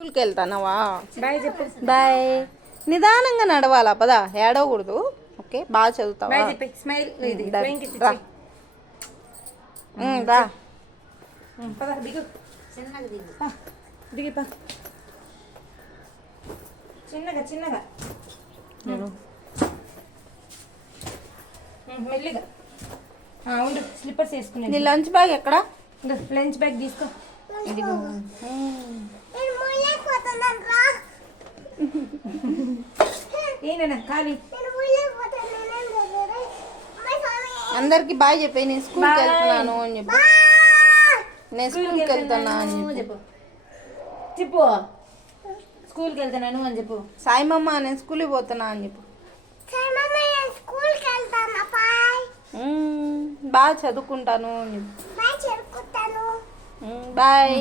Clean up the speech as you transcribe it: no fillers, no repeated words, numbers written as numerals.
స్కూల్కి వెళ్తానావా? బాయ్ చెప్పు. బాయ్. నిదానంగా నడవాలా, పదా ఏడవకూడదు. ఓకే, బాగా చదువుతావా? బాయ్ చెప్పి స్మైల్ ఇది ఫ్లయింగ్ కిస్ రా. రా. పద దిగు. చిన్నగా దిగు. దిగి పా. చిన్నగా చిన్నగా మెల్లిగా. ఉండు, స్లిప్పర్స్ వేసుకునే. నీ లంచ్ బ్యాగ్ ఎక్కడ? లంచ్ బ్యాగ్ తీసుకో. ఇదిగో. ఏనా ఖాళీ. అందరికి బాయ్ చెప్పి నేను స్కూల్కి వెళ్తున్నాను అని చెప్పు. నేను స్కూల్కి వెళ్తున్నా అని చెప్పు. చెప్పు స్కూల్కి వెళ్తున్నాను అని చెప్పు. సాయిమమ్మ నేను స్కూల్కి పోతున్నా అని చెప్పు. బాగా చదువుకుంటాను అని చెప్పు. బాయ్.